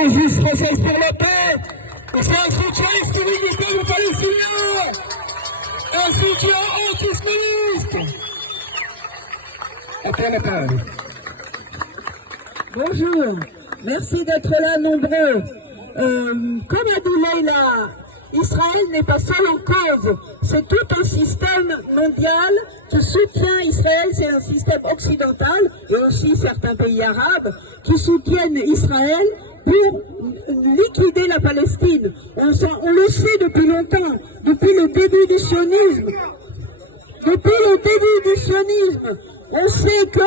écologiste française pour la paix. Et c'est un soutien historique du peuple palestinien. Un soutien antisémite. Après la parole. Bonjour, merci d'être là nombreux. Comme a dit Leïla, Israël n'est pas seul en cause, c'est tout un système mondial qui soutient Israël, c'est un système occidental et aussi certains pays arabes qui soutiennent Israël pour liquider la Palestine. On le sait depuis longtemps, depuis le début du sionisme. On sait que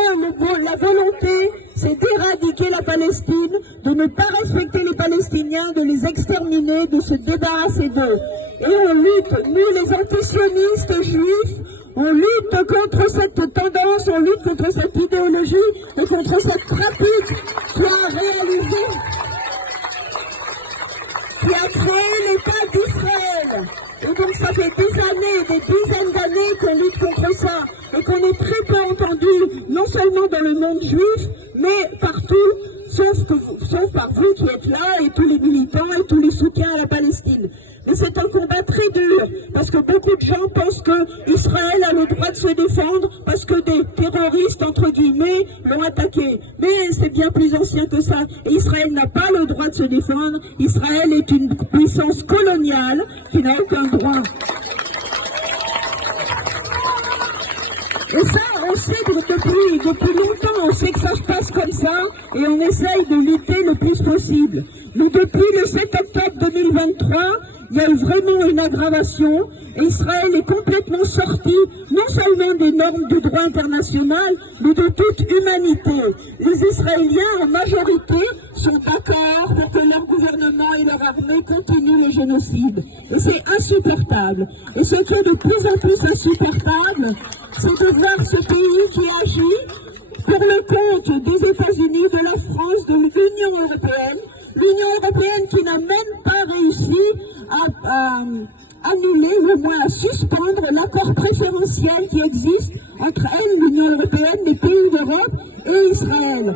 la volonté, c'est d'éradiquer la Palestine, de ne pas respecter les Palestiniens, de les exterminer, de se débarrasser d'eux. Et on lutte, nous les antisionistes juifs, on lutte contre cette tendance, on lutte contre cette idéologie et contre cette pratique qui a réalisé, qui a créé l'État d'Israël. Et donc ça fait des années, des dizaines d'années qu'on lutte contre ça et qu'on est très peu entendu, non seulement dans le monde juif, mais partout, sauf par vous qui êtes là et tous les militants et tous les soutiens à la Palestine. Mais c'est un combat très dur, parce que beaucoup de gens pensent qu'Israël a le droit de se défendre parce que des terroristes, entre guillemets, l'ont attaqué. Mais c'est bien plus ancien que ça. Et Israël n'a pas le droit de se défendre. Israël est une puissance coloniale qui n'a aucun droit. Et ça, on sait depuis longtemps, on sait que ça se passe comme ça, et on essaye de lutter le plus possible. Mais depuis le 7 octobre 2023, il y a eu vraiment une aggravation, et Israël est complètement sorti, non seulement des normes du droit international, mais de toute humanité. Les Israéliens, en majorité, sont d'accord pour que leur gouvernement et leur armée continuent le génocide. Et c'est insupportable. Et ce qui est de plus en plus insupportable, c'est de voir ce pays qui agit pour le compte des États-Unis, de la France, de l'Union européenne. L'Union européenne qui n'a même pas réussi à annuler, ou au moins à suspendre l'accord préférentiel qui existe entre elle, l'Union européenne, les pays d'Europe et Israël.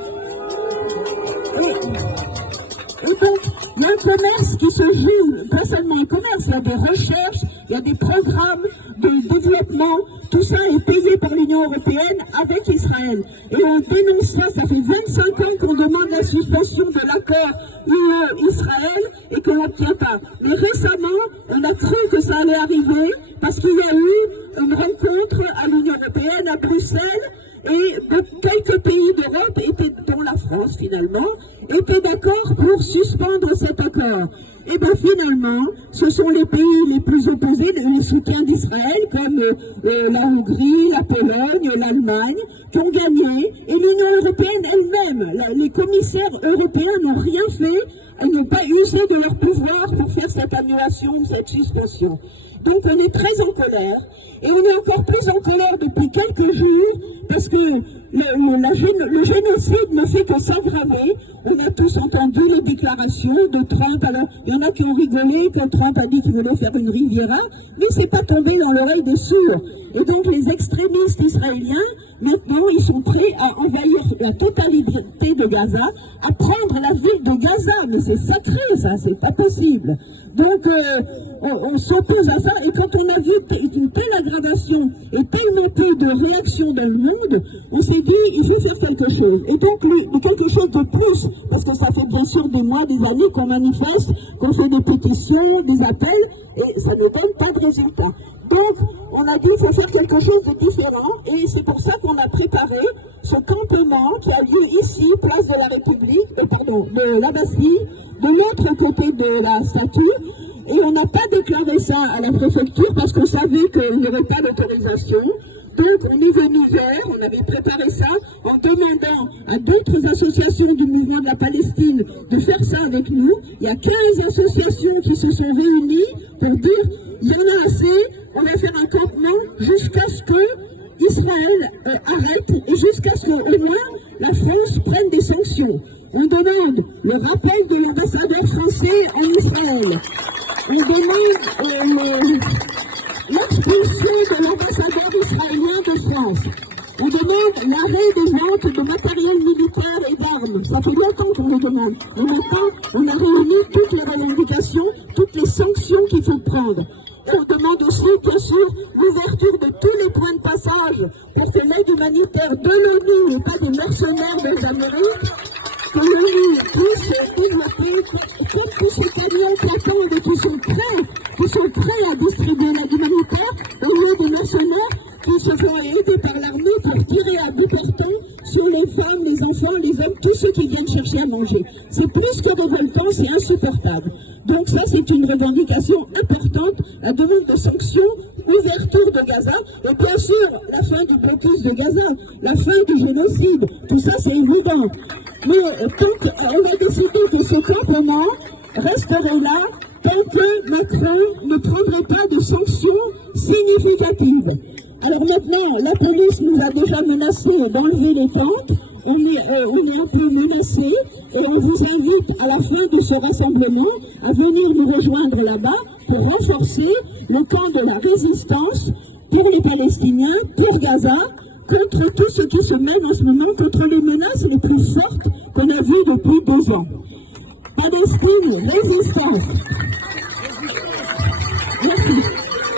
Et donc, il y a un commerce qui se joue, pas seulement un commerce, il y a des recherches, il y a des programmes de développement, tout ça est payé par l'Union européenne avec Israël. Et on dénonce ça fait 25 ans qu'on demande la suspension de l'accord UE-Israël et qu'on n'obtient pas. Mais récemment, on a cru que ça allait arriver parce qu'il y a eu une rencontre à l'Union européenne, à Bruxelles, et quelques pays d'Europe, dont la France finalement, étaient d'accord pour suspendre cet accord. Et bien finalement, ce sont les pays les plus opposés, les soutiens d'Israël, comme la Hongrie, la Pologne, l'Allemagne, qui ont gagné. Et l'Union européenne elle-même, les commissaires européens n'ont rien fait, elles n'ont pas usé de leur pouvoir pour faire cette annulation, cette suspension. Donc on est très en colère. Et on est encore plus en colère depuis quelques jours parce que le génocide ne fait que s'aggraver. On a tous entendu les déclarations de Trump. Alors, il y en a qui ont rigolé quand Trump a dit qu'il voulait faire une Riviera, mais c'est pas tombé dans l'oreille des sourds. Et donc les extrémistes israéliens, maintenant, ils sont prêts à envahir la totalité de Gaza, à prendre la ville de Gaza. Mais c'est sacré, ça, c'est pas possible. Donc, on s'oppose à ça, et quand on a vu une telle aggravation et tellement peu de réactions dans le monde, on s'est dit, il faut faire quelque chose. Et donc, quelque chose de plus, parce que ça fait bien sûr des mois, des années qu'on manifeste, qu'on fait des pétitions, des appels, et ça ne donne pas de résultat. Donc, on a dit, il faut faire quelque chose de différent, et c'est pour ça qu'on a préparé ce campement qui a lieu ici, place de la République, de la Bastille, de l'autre côté de la statue. Et on n'a pas déclaré ça à la préfecture parce qu'on savait qu'il n'y aurait pas d'autorisation. Donc on est venu vers, on avait préparé ça en demandant à d'autres associations du mouvement de la Palestine de faire ça avec nous. Il y a 15 associations qui se sont réunies pour dire il y en a assez, on va faire un campement jusqu'à ce que Israël arrête et jusqu'à ce qu'au moins la France prenne des sanctions. On demande le rappel de l'ambassadeur français en Israël. On demande l'expulsion de l'ambassadeur israélien de France. On demande l'arrêt des ventes de matériel militaire et d'armes. Ça fait longtemps qu'on le demande. Et maintenant, on a réuni toutes les revendications, toutes les sanctions qu'il faut prendre. On demande aussi, bien sûr, l'ouverture de tous les points de passage pour que l'aide humanitaire de l'ONU et pas des mercenaires des Amériques, que l'ONU puisse développer comme tous ces camions qui et qui sont prêts à distribuer l'aide humanitaire au lieu des mercenaires qui se font aider par l'armée pour tirer à bout portant sur les femmes, les enfants, les hommes, tous ceux qui viennent chercher à manger. C'est plus que révoltant, c'est insupportable. Donc ça, c'est une revendication importante, la demande de sanctions, ouverture de Gaza, et bien sûr, la fin du blocus de Gaza, la fin du génocide, tout ça c'est évident. Mais tant qu'on va décider que ce campement resterait là, tant que Macron ne prendrait pas de sanctions significatives. Alors maintenant, la police nous a déjà menacés d'enlever les tentes, on est un peu menacés, et on vous invite à la fin de ce rassemblement à venir nous rejoindre là-bas pour renforcer le camp de la résistance pour les Palestiniens, pour Gaza, contre tout ce qui se mène en ce moment, contre les menaces les plus fortes qu'on a vues depuis 2 ans. Palestine, résistance. Merci.